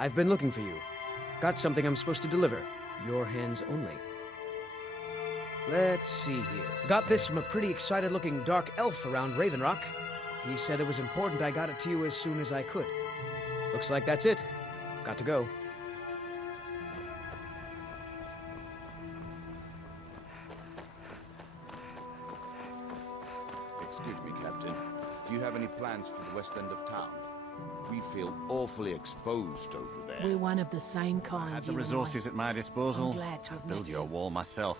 I've been looking for you. Got something I'm supposed to deliver. Your hands only. Let's see here. Got this from a pretty excited-looking dark elf around Raven Rock. He said it was important I got it to you as soon as I could. Looks like that's it. Got to go. Excuse me, Captain. Do you have any plans for the west end of town? We feel awfully exposed over there. We're one of the same kind. I had the you and resources at my disposal. I'm glad to have I'd build met you a you. wall myself.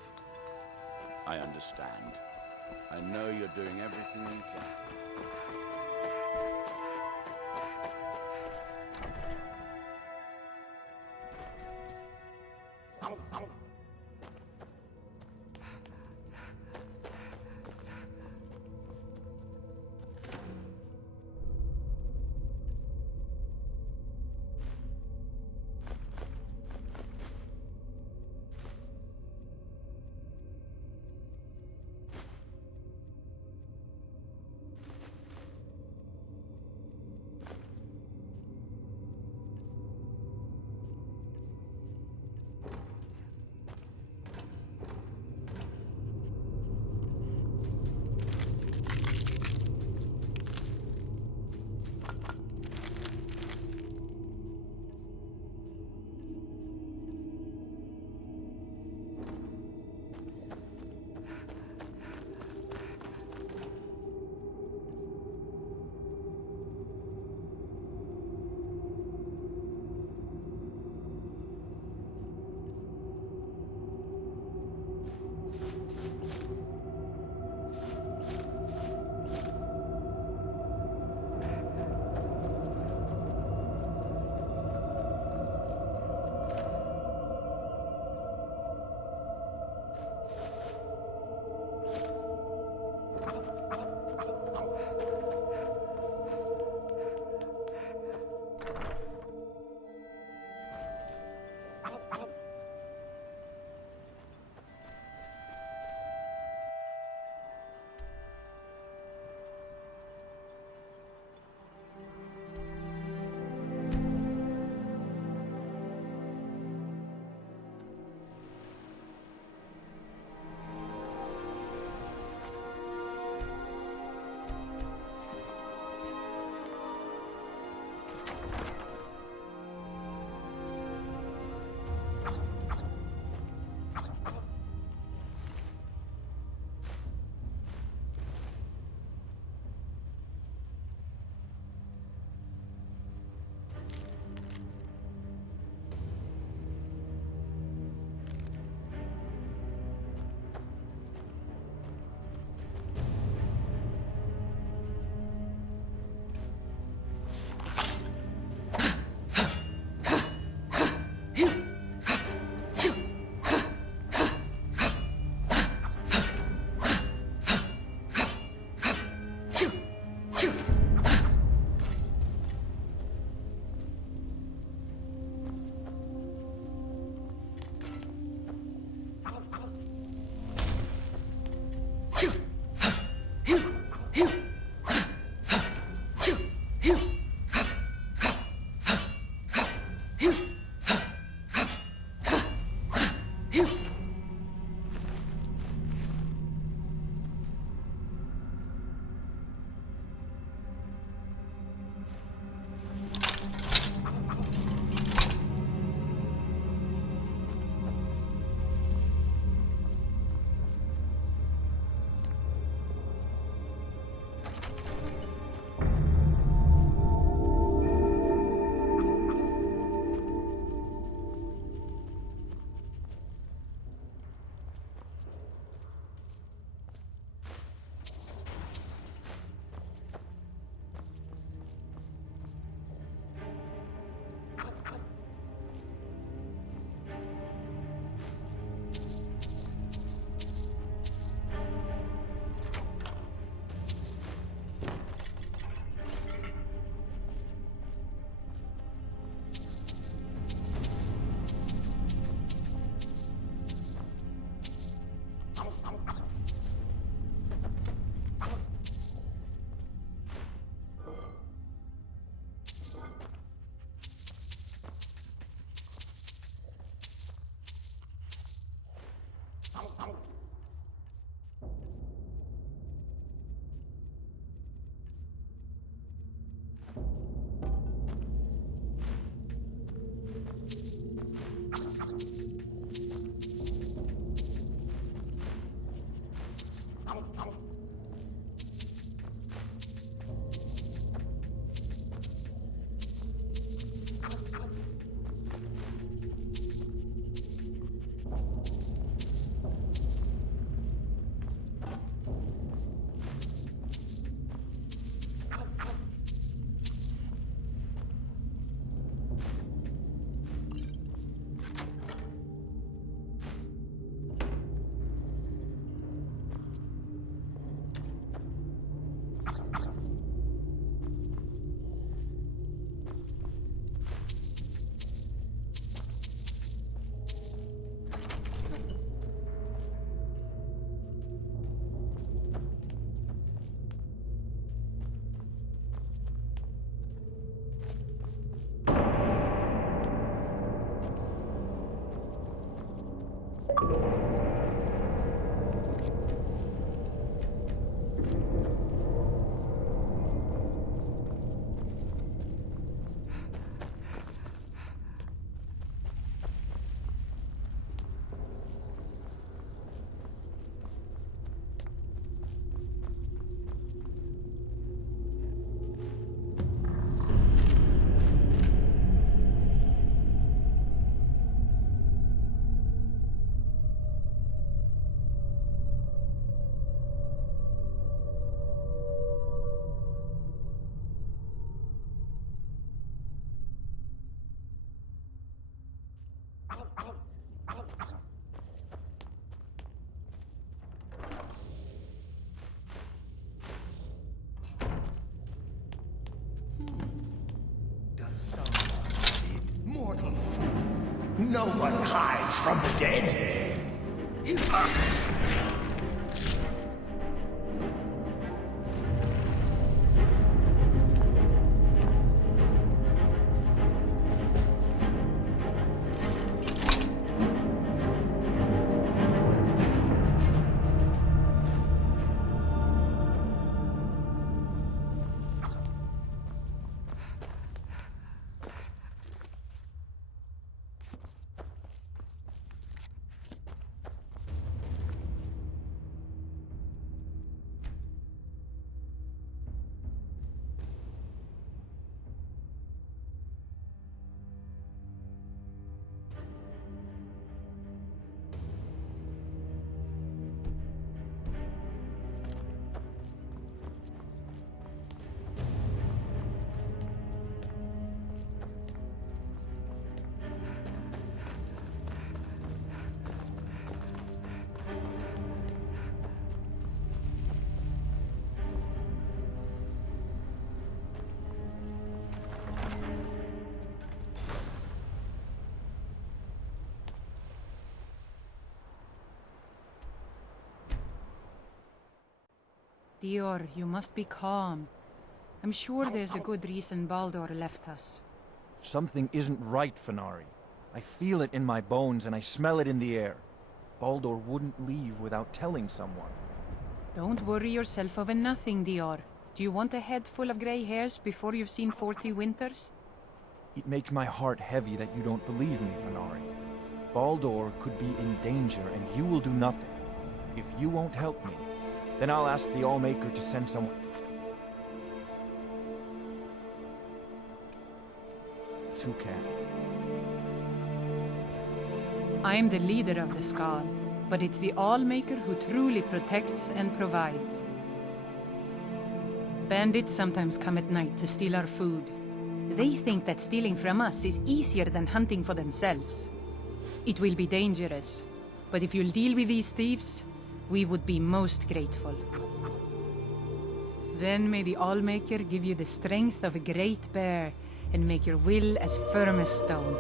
I understand. I know you're doing everything you can. No one hides from the dead. Dior, you must be calm. I'm sure there's a good reason Baldur left us. Something isn't right, Fanari. I feel it in my bones and I smell it in the air. Baldur wouldn't leave without telling someone. Don't worry yourself over nothing, Dior. Do you want a head full of grey hairs before you've seen 40 winters? It makes my heart heavy that you don't believe me, Fanari. Baldur could be in danger and you will do nothing. If you won't help me, then I'll ask the Allmaker to send someone. Toucan. I'm the leader of the Skaal, but it's the Allmaker who truly protects and provides. Bandits sometimes come at night to steal our food. They think that stealing from us is easier than hunting for themselves. It will be dangerous, but if you'll deal with these thieves, we would be most grateful. Then may the Allmaker give you the strength of a great bear and make your will as firm as stone.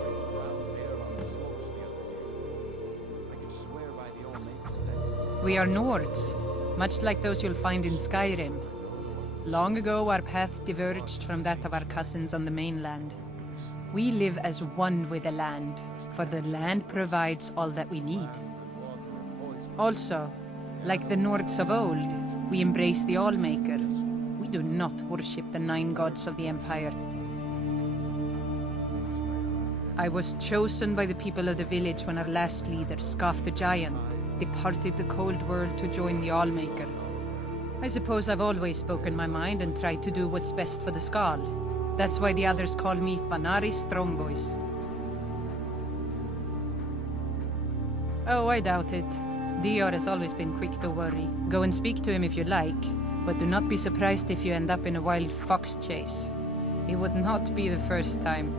We are Nords, much like those you'll find in Skyrim. Long ago, our path diverged from that of our cousins on the mainland. We live as one with the land, for the land provides all that we need. Also, like the Nords of old, we embrace the Allmaker. We do not worship the 9 gods of the Empire. I was chosen by the people of the village when our last leader, Scarf the Giant, departed the cold world to join the Allmaker. I suppose I've always spoken my mind and tried to do what's best for the Skaal. That's why the others call me Fanari Strongboys. Oh, I doubt it. Dior has always been quick to worry. Go and speak to him if you like, but do not be surprised if you end up in a wild fox chase. It would not be the first time.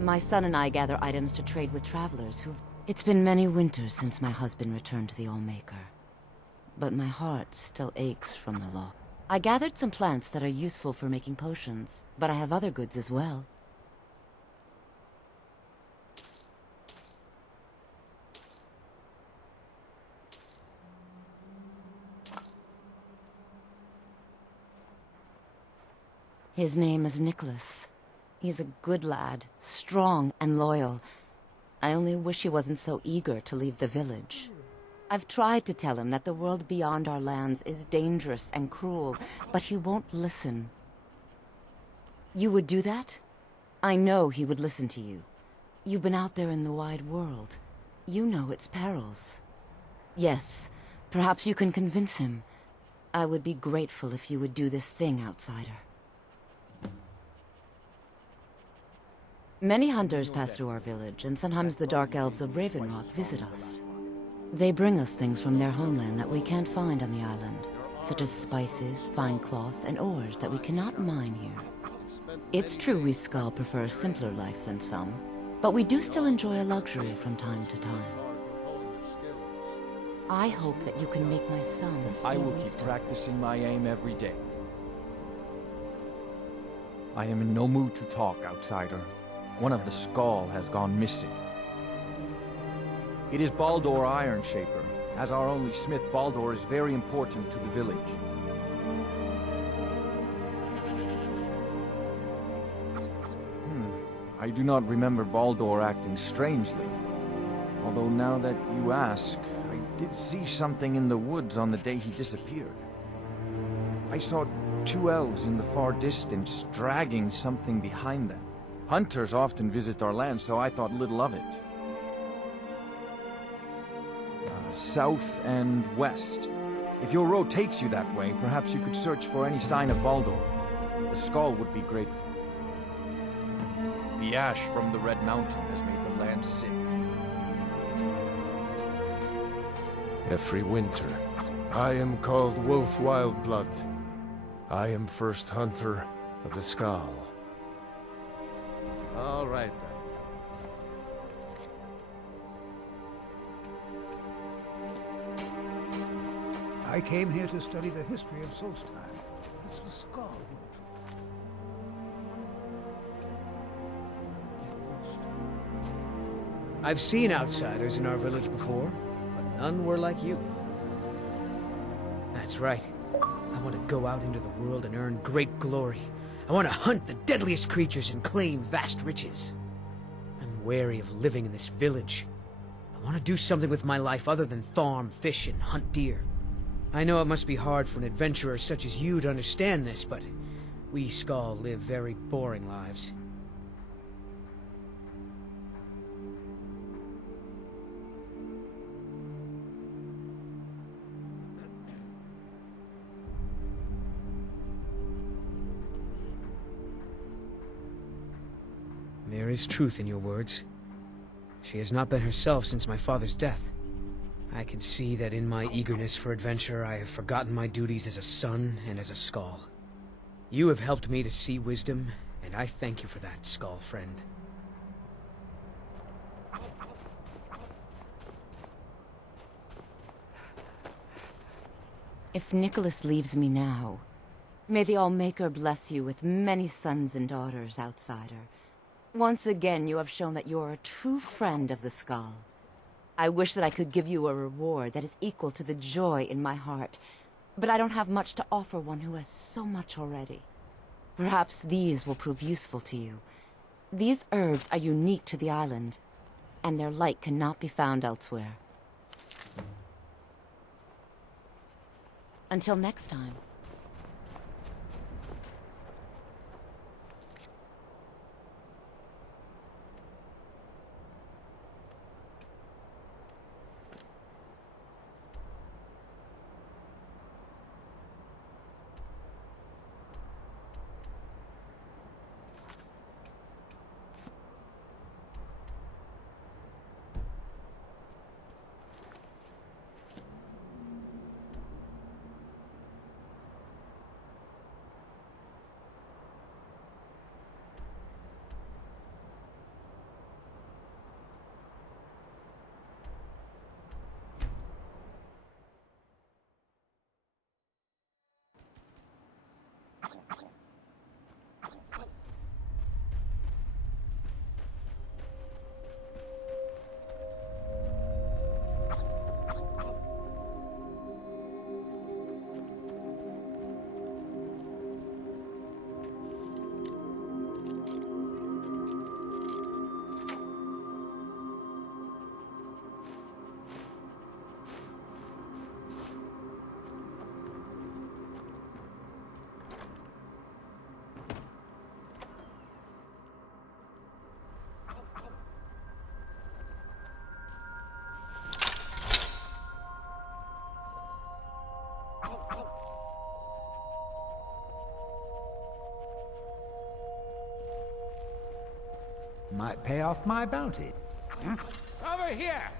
My son and I gather items to trade with travelers who've... It's been many winters since my husband returned to the Allmaker. But my heart still aches from the loss. I gathered some plants that are useful for making potions, but I have other goods as well. His name is Nicholas. He's a good lad, strong and loyal. I only wish he wasn't so eager to leave the village. I've tried to tell him that the world beyond our lands is dangerous and cruel, but he won't listen. You would do that? I know he would listen to you. You've been out there in the wide world. You know its perils. Yes, perhaps you can convince him. I would be grateful if you would do this thing, outsider. Many hunters pass through our village, and sometimes the Dark Elves of Ravenrock visit us. They bring us things from their homeland that we can't find on the island, such as spices, fine cloth, and ores that we cannot mine here. It's true we Skaal prefer a simpler life than some, but we do still enjoy a luxury from time to time. I hope that you can make my son see I will keep wisdom. practicing my aim every day. I am in no mood to talk, outsider. One of the Skaal has gone missing. It is Baldur Ironshaper. As our only smith, Baldur is very important to the village. I do not remember Baldur acting strangely. Although now that you ask, I did see something in the woods on the day he disappeared. I saw 2 elves in the far distance dragging something behind them. Hunters often visit our land, so I thought little of it. South and west. If your road takes you that way, perhaps you could search for any sign of Baldur. The Skaal would be grateful. The ash from the Red Mountain has made the land sick. Every winter, I am called Wolf Wildblood. I am first hunter of the Skaal. All right, then. I came here to study the history of Solstheim. It's the Skaal root. I've seen outsiders in our village before, but none were like you. That's right. I want to go out into the world and earn great glory. I want to hunt the deadliest creatures and claim vast riches. I'm wary of living in this village. I want to do something with my life other than farm, fish, and hunt deer. I know it must be hard for an adventurer such as you to understand this, but we Skaal live very boring lives. There is truth in your words. She has not been herself since my father's death. I can see that in my eagerness for adventure, I have forgotten my duties as a son and as a Skaal. You have helped me to see wisdom, and I thank you for that, Skaal friend. If Nicholas leaves me now, may the Allmaker bless you with many sons and daughters, outsider. Once again, you have shown that you're a true friend of the Skaal. I wish that I could give you a reward that is equal to the joy in my heart, but I don't have much to offer one who has so much already. Perhaps these will prove useful to you. These herbs are unique to the island, and their like cannot be found elsewhere. Until next time. Might pay off my bounty. Huh? Over here!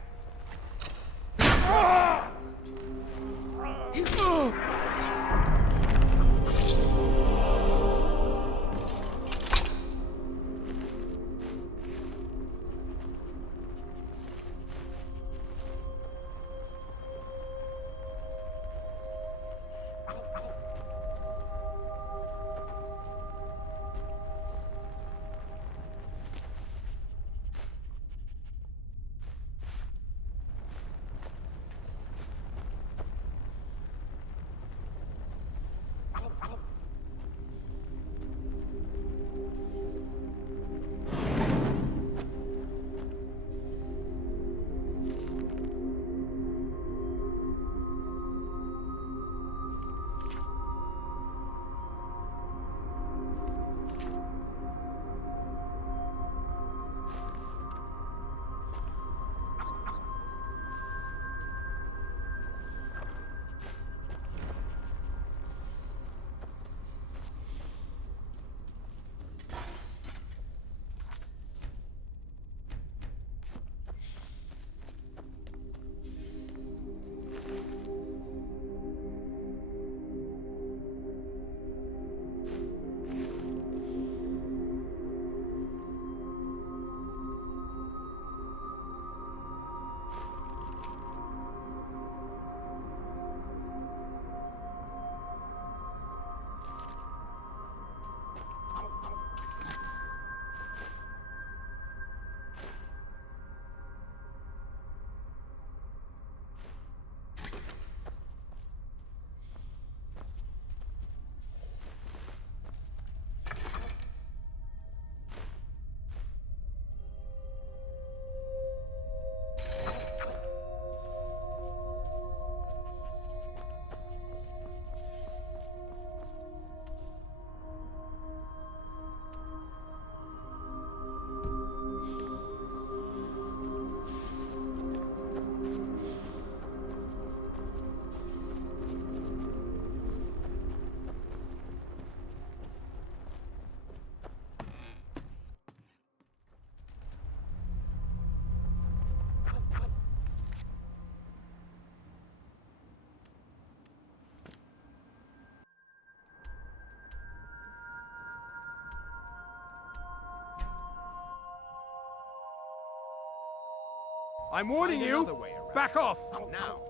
I'm warning you! Back off! Now.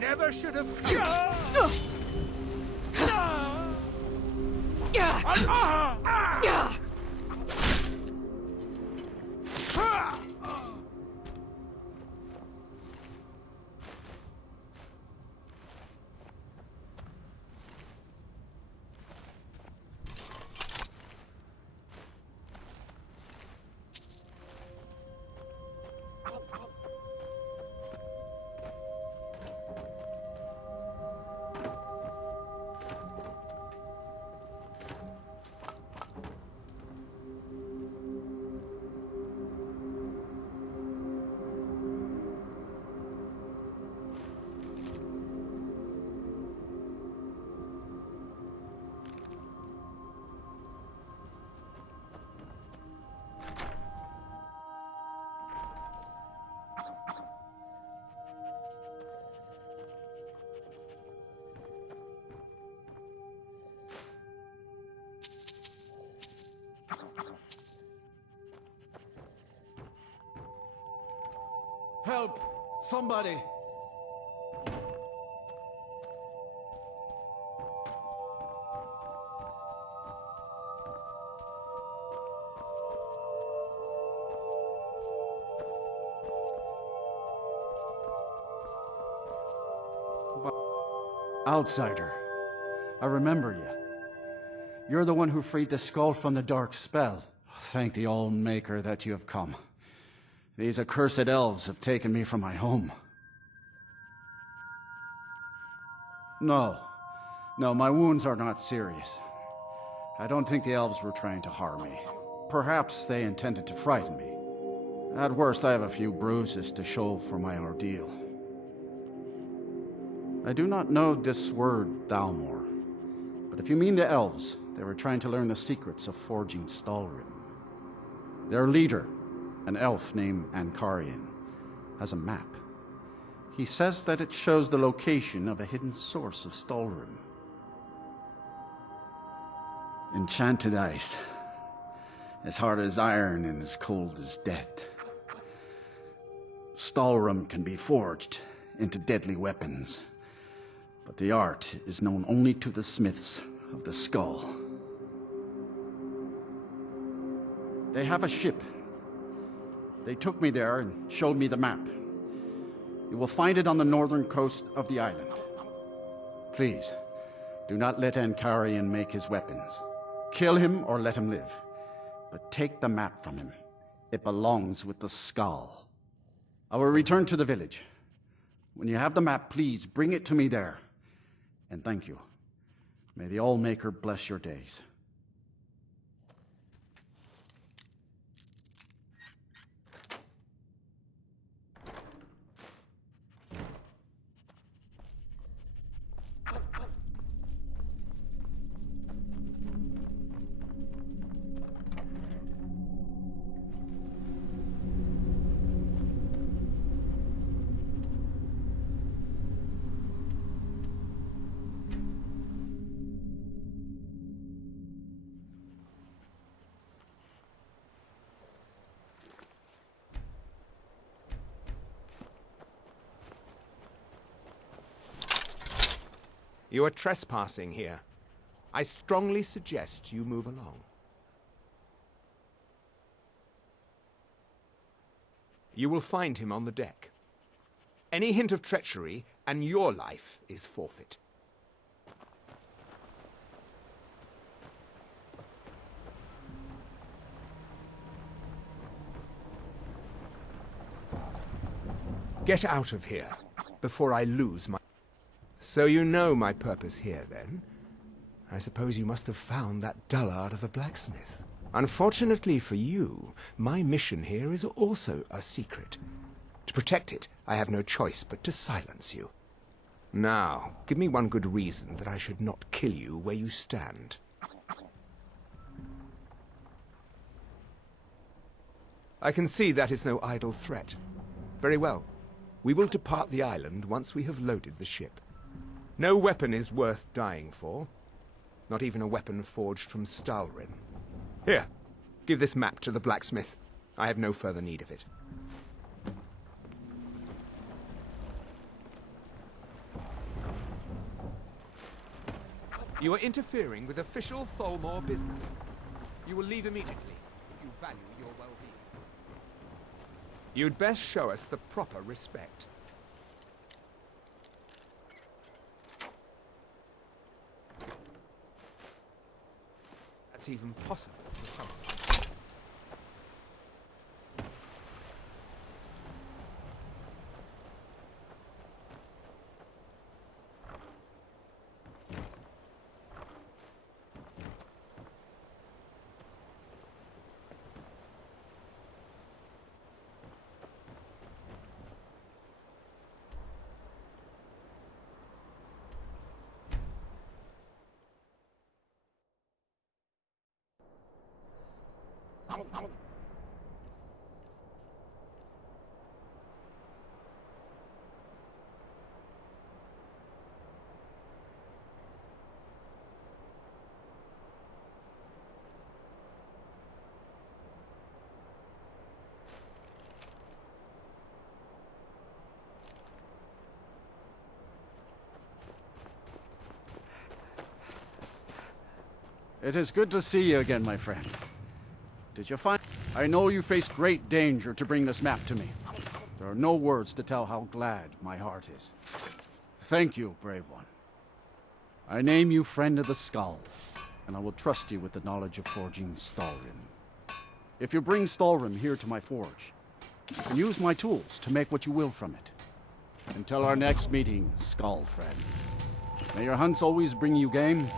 Never should have... Help! Somebody! Outsider, I remember you. You're the one who freed the skull from the dark spell. Thank the All-Maker that you have come. These accursed elves have taken me from my home. No, my wounds are not serious. I don't think the elves were trying to harm me. Perhaps they intended to frighten me. At worst, I have a few bruises to show for my ordeal. I do not know this word, Thalmor, but if you mean the elves, they were trying to learn the secrets of forging Stalrim. Their leader, an elf named Ankarian, has a map. He says that it shows the location of a hidden source of Stalrim. Enchanted ice, as hard as iron and as cold as death. Stalrim can be forged into deadly weapons, but the art is known only to the smiths of the skull. They have a ship. They took me there and showed me the map. You will find it on the northern coast of the island. Please, do not let Ankarian make his weapons. Kill him or let him live. But take the map from him. It belongs with the skull. I will return to the village. When you have the map, please bring it to me there. And thank you. May the All-Maker bless your days. You are trespassing here. I strongly suggest you move along. You will find him on the deck. Any hint of treachery, and your life is forfeit. Get out of here, before I lose my... So you know my purpose here, then? I suppose you must have found that dullard of a blacksmith. Unfortunately for you, my mission here is also a secret. To protect it, I have no choice but to silence you. Now, give me one good reason that I should not kill you where you stand. I can see that is no idle threat. Very well. We will depart the island once we have loaded the ship. No weapon is worth dying for. Not even a weapon forged from Stalrim. Here, give this map to the blacksmith. I have no further need of it. You are interfering with official Thalmor business. You will leave immediately if you value your well-being. You'd best show us the proper respect. That's even possible for some. It is good to see you again, my friend. Did you find... I know you faced great danger to bring this map to me. There are no words to tell how glad my heart is. Thank you, brave one. I name you Friend of the Skaal, and I will trust you with the knowledge of forging Stalrim. If you bring Stalrim here to my forge, you can use my tools to make what you will from it. Until our next meeting, Skaal friend. May your hunts always bring you game,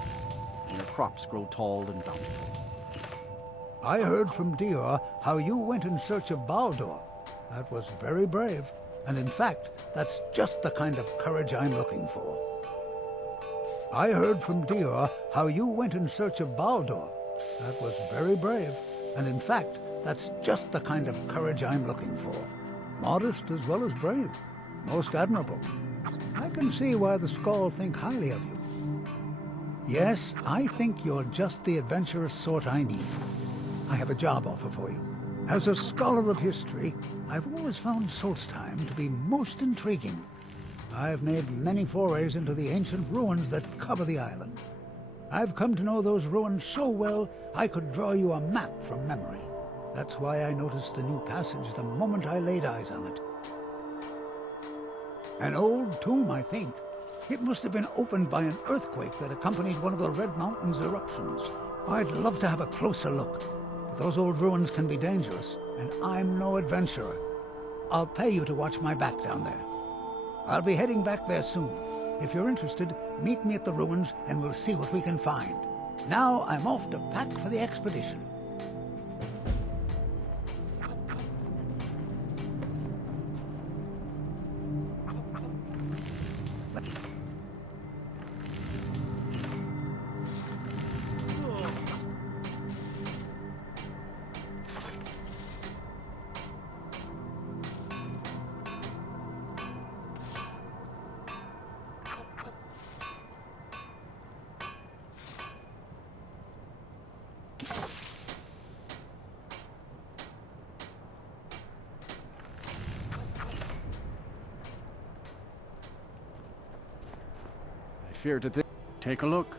and your crops grow tall and bountiful. I heard from Dior how you went in search of Baldur. That was very brave. And in fact, that's just the kind of courage I'm looking for. I heard from Dior how you went in search of Baldur. That was very brave. And in fact, that's just the kind of courage I'm looking for. Modest as well as brave. Most admirable. I can see why the Skaal think highly of you. Yes, I think you're just the adventurous sort I need. I have a job offer for you. As a scholar of history, I've always found Solstheim to be most intriguing. I've made many forays into the ancient ruins that cover the island. I've come to know those ruins so well, I could draw you a map from memory. That's why I noticed the new passage the moment I laid eyes on it. An old tomb, I think. It must have been opened by an earthquake that accompanied one of the Red Mountain's eruptions. I'd love to have a closer look. But those old ruins can be dangerous, and I'm no adventurer. I'll pay you to watch my back down there. I'll be heading back there soon. If you're interested, meet me at the ruins and we'll see what we can find. Now I'm off to pack for the expedition. I fear to think. Take a look.